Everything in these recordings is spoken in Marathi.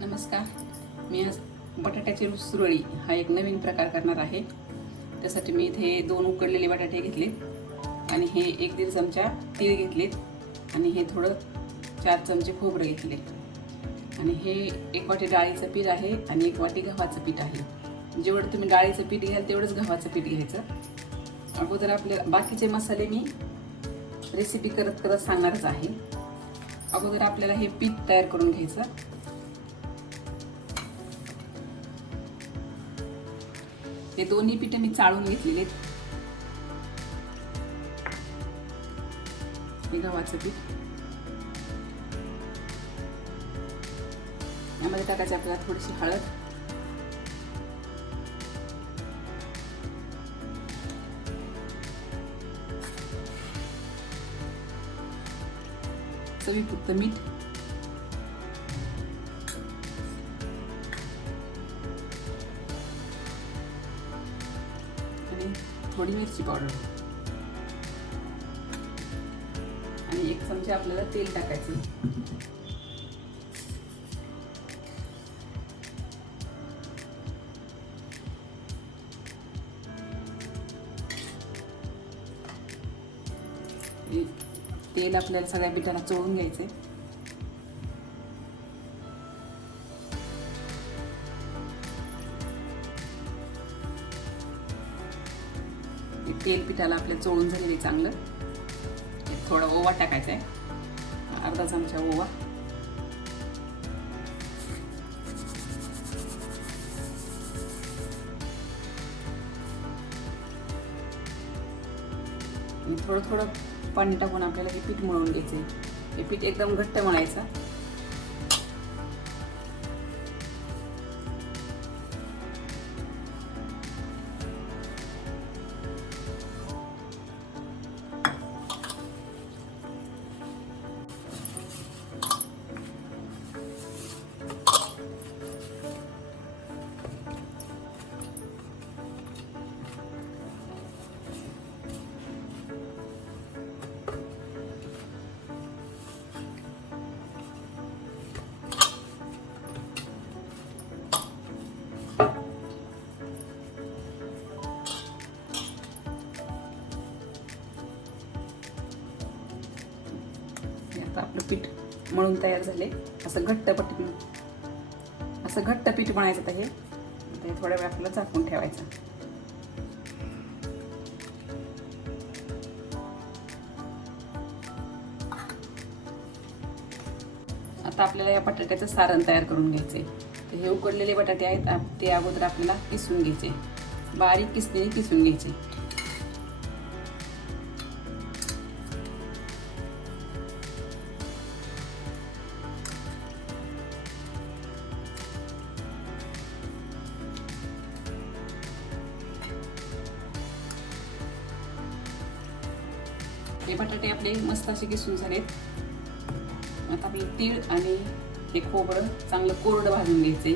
नमस्कार. मी आज बटाट्याची सुरळी हा एक नवीन प्रकार करणार आहे. त्यासाठी मी इथे दोन उकडलेले बटाटे घेतले आणि हे एक दीड चमचा तीळ घेतलेत आणि हे थोडं चार चमचे खोबरं घेतले. आणि हे एक वाटी डाळीचं पीठ आहे आणि एक वाटी गव्हाचं पीठ आहे. जेवढं तुम्ही डाळीचं पीठ घ्याल तेवढंच गव्हाचं पीठ घ्यायचं. अगोदर आपल्या बाकीचे मसाले मी रेसिपी करत करत सांगणारच आहे. अगोदर आपल्याला हे पीठ तयार करून घ्यायचं. हे दोन्ही पिठे मी चाळून घेतलेले हे गव्हाचं पीठ. यामध्ये टाकायची आपल्याला थोडीशी हळद. चवीपुरतं मीठ. थोडी मिरची पावडर. आणि एक चमचा आपल्याला तेल टाकायचं. तेल आपल्याला सगळ्या पिठाला चोळून घ्यायचंय. त्याला आपल्या चोळून झालेले चांगलं. थोडा ओवा टाकायचा आहे अर्धा चमचा ओवा. थोडं थोडं पाणी टाकून आपल्याला हे पीठ मळून घ्यायचं आहे हे पीठ एकदम घट्ट मळायचं. आता आपलं पीठ मळून तयार झाले. असं घट्ट पीठ असं घट्ट पीठ बनायचं आता हे. ते थोड्या वेळ आपल्याला झाकून ठेवायचं. आता आपल्याला या बटाट्याचं सारण तयार करून घ्यायचे तर हे उकडलेले बटाटे आहेत ते अगोदर आपल्याला किसून घ्यायचे. बारीक किसणीने किसून घ्यायचे. हे बटाटे आपले मस्त असे किसून झालेत. आता मी तीळ आणि हे खोबरं चांगलं कोरडं भाजून घ्यायचं आहे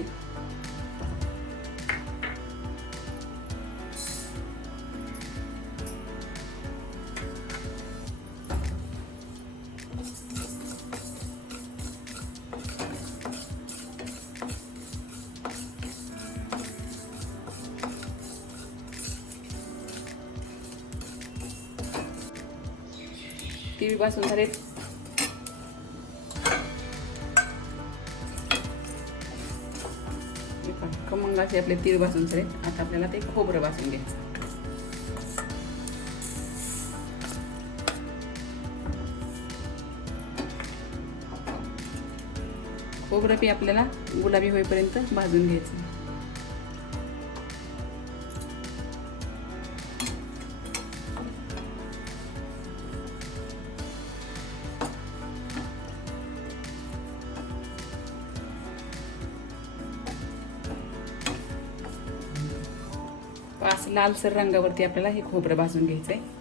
भाजून झालेत हे पहा, खमंग असे आपले तीळ भाजून झाले. आता आपल्याला ते खोबरं भाजून घ्यायचं. खोबरं बी आपल्याला गुलाबी होईपर्यंत भाजून घ्यायचं. लालसर रंगावरती आपल्याला हे खोबरं भाजून घ्यायचं आहे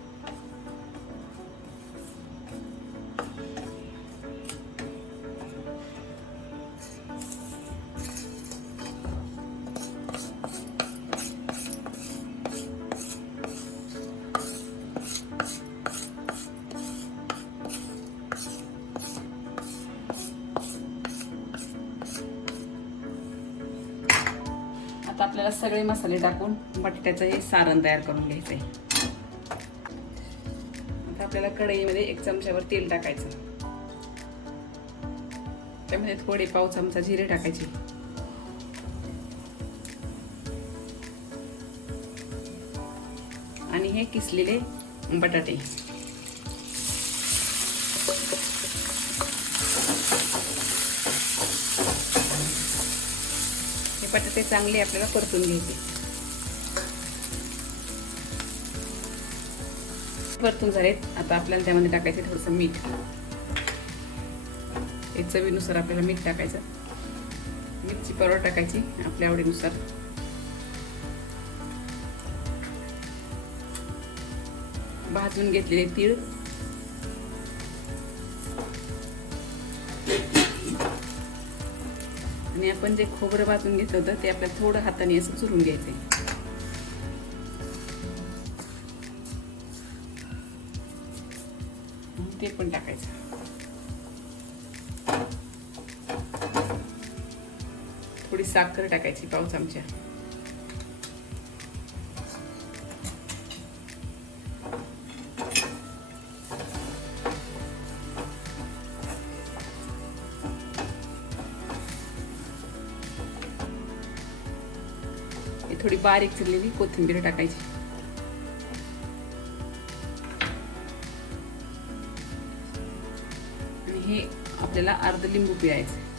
आपल्याला सगळे मसाले टाकून बटाट्याचं हे सारण तयार करून घ्यायचं आहे आता आपल्याला कढईमध्ये एक चमच्यावर तेल टाकायचं. त्यामध्ये थोडे पाव चमचा जिरे टाकायचे. आणि हे किसलेले बटाटे. बटाटे चांगले आपल्याला परतून घ्यायचे. परतून झालेत. आता आपल्याला त्यामध्ये टाकायचे थोडंसं मीठ. हे चवीनुसार आपल्याला मीठ टाकायचं. मिरची पावडर टाकायची आपल्या आवडीनुसार. भाजून घेतलेले तीळ. आपण जे खोबरं भाजून घेतलं होतं ते आपल्याला थोडं हाताने असं चुरून घ्यायचंय ते पण टाकायचं. थोडी साखर टाकायची पाव चमचा. बारीक चिरलेली कोथिंबीर टाकायची. आणि हे आपल्याला अर्ध लिंबू पिळायचं.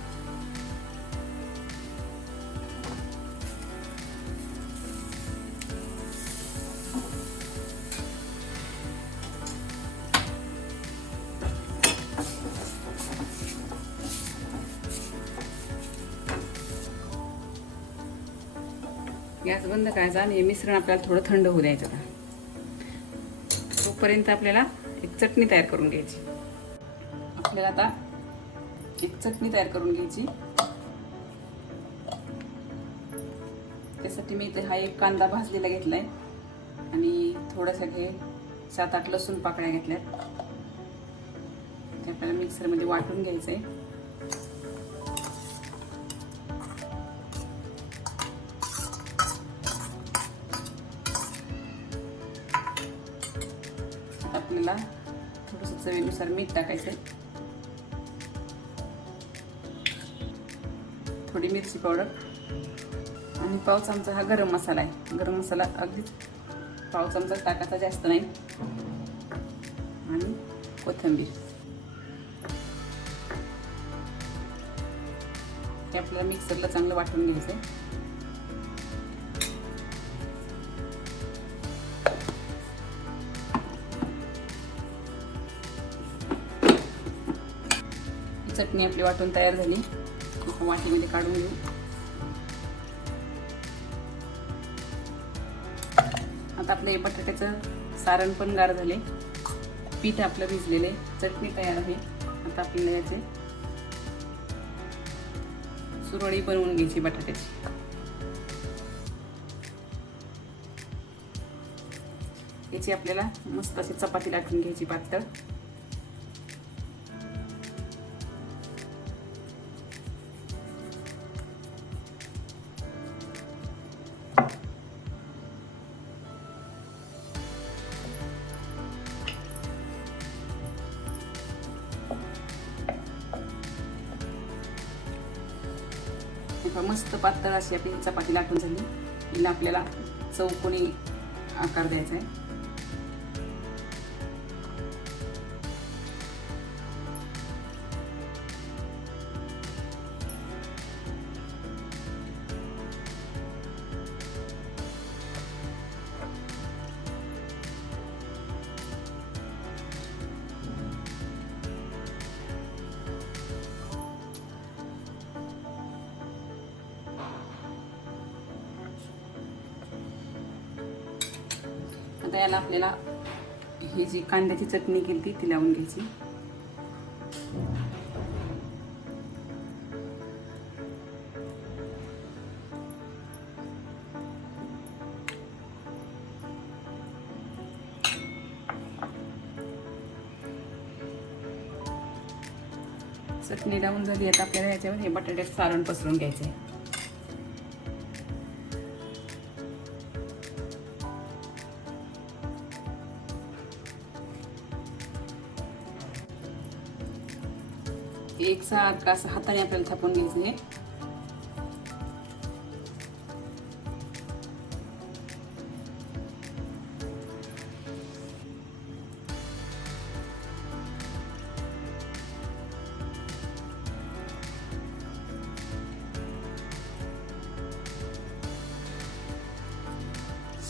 बंद करायचा आणि हे मिश्रण आपल्याला थोडं थंड होऊ द्यायचं आता तोपर्यंत आपल्याला एक चटणी तयार करून घ्यायची. आपल्याला आता एक चटणी तयार करून घ्यायची. त्यासाठी मी इथे हा एक कांदा भाजलेला घेतला आहे आणि थोडंसं घे सात आठ लसूण पाकळ्या घेतल्यात. ते आपल्याला मिक्सरमध्ये वाटून घ्यायचं आहे आपल्याला थोडंसं चवीनुसार मीठ टाकायचं थोडी मिरची पावडर. आणि पाव चमचा हा गरम मसाला आहे. गरम मसाला अगदीच पाव चमचा टाकायचा जास्त नाही. आणि कोथिंबीर. हे आपल्याला मिक्सरला चांगलं वाटून घ्यायचं आहे चटणी आपली वाटून तयार झाली. वाटीमध्ये काढून घेऊ. आता आपलं हे बटाट्याचं सारण पण गार झाले. पीठ आपलं भिजलेलं. आहे चटणी तयार आहे. आता आपल्याला याचे सुरळी बनवून घ्यायची बटाट्याची. याची आपल्याला मस्त अशी चपाती लाटून घ्यायची पातळ. मस्त पातळ अशी आपली चपाती लाटून झाली. तिला आपल्याला चौकोनी आकार द्यायचा आहे. आता याला आपल्याला ही जी कांद्याची चटणी केली ती लावून घ्यायची. चटणी लावून झाली आता आपल्याला याच्यावर हे बटाट्याचं सारण पसरून घ्यायचं आहे एक सारखं असं हाताने आपल्याला थापून घ्यायचं हे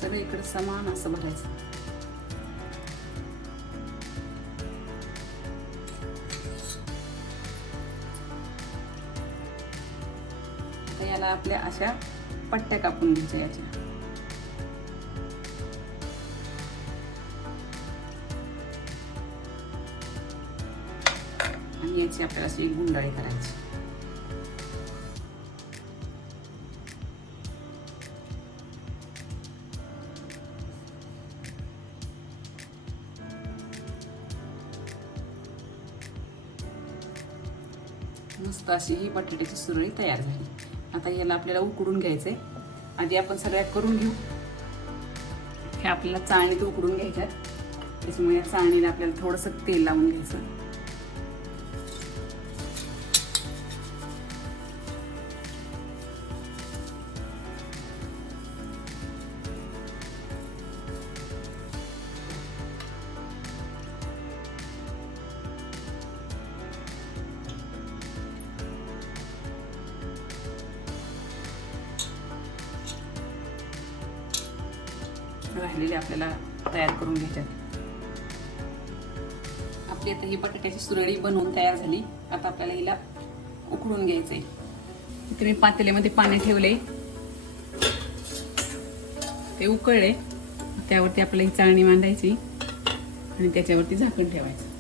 सगळीकडे समान असं भरायचं तर याला आपल्या अशा पट्ट्या कापून घ्यायच्या याच्या. आणि याची आपल्याला अशी गुंडाळी करायची. मस्त अशी ही बटाट्याची सुरळी तयार झाली. आता याला आपल्याला उकडून घ्यायचंय. आधी आपण सगळ्या करून घेऊ. हे आपल्याला चाळणीत उकडून घ्यायच्यात त्याच्यामुळे या चाळणीला आपल्याला थोडंसं तेल लावून घ्यायचं. भाजलेले आपल्याला तयार करून घ्यायच्यात आपली आता ही बटाट्याची सुरळी बनवून तयार झाली. आता आपल्याला हिला उकडून घ्यायचंय. इथे मी पातेल्यामध्ये पाणी ठेवले ते उकळले त्यावरती आपल्याला ही चाळणी मांडायची. आणि त्याच्यावरती झाकण ठेवायचं.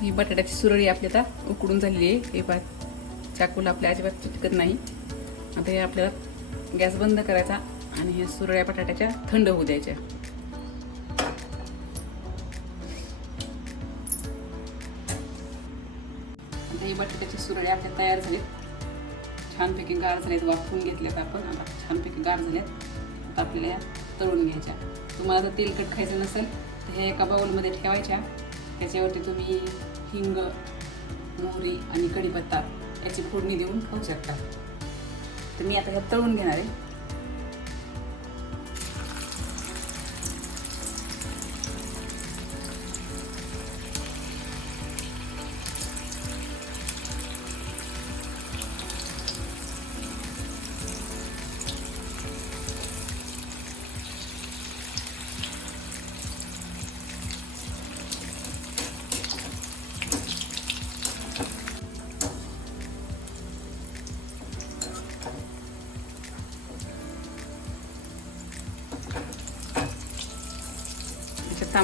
ही बटाट्याची सुरळी आपली आता उकडून झालेली आहे. हे चाकूला आपल्या अजिबात चिटकत नाही. आता हे आपल्याला गॅस बंद करायचा आणि ह्या सुरळ्या बटाट्याच्या थंड होऊ द्यायच्या. आता ही बटाट्याची सुरळ्या आपल्या तयार झालेत. छानपैकी गार झालेत वाफवून घेतल्यात आपण. आता छानपैकी गार झाल्यात आता आपल्याला तळून घ्यायच्या. तुम्हाला जर तेलकट खायचं नसेल तर हे एका बाउलमध्ये ठेवायच्या. त्याच्यावरती तुम्ही हिंग मोहरी आणि कढीपत्ता याची फोडणी देऊन खाऊ शकता. तर मी आता ह्या तळून घेणार आहे.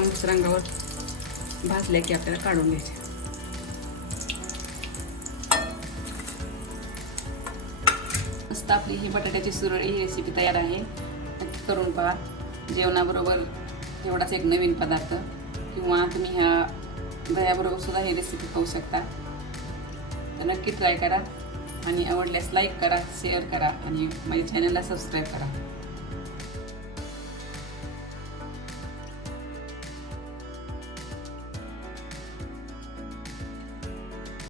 तांबूस रंगावर भाजल्या की आपल्याला काढून घ्यायचे. मस्त आपली ही बटाट्याची सुरळी ही रेसिपी तयार आहे. करून पहा जेवणाबरोबर एवढाच एक नवीन पदार्थ किंवा तुम्ही ह्या दह्याबरोबर सुद्धा ही रेसिपी खाऊ शकता. तर नक्की ट्राय करा आणि आवडल्यास लाईक करा शेअर करा आणि माझ्या चॅनलला सबस्क्राईब करा.